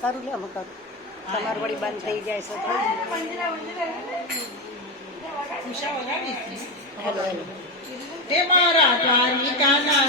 કરું લે અમે કરું તમારું વળી બંધ થઈ જાય છે હેલો. હેલો મારા દ્વારિકાના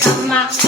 Come on.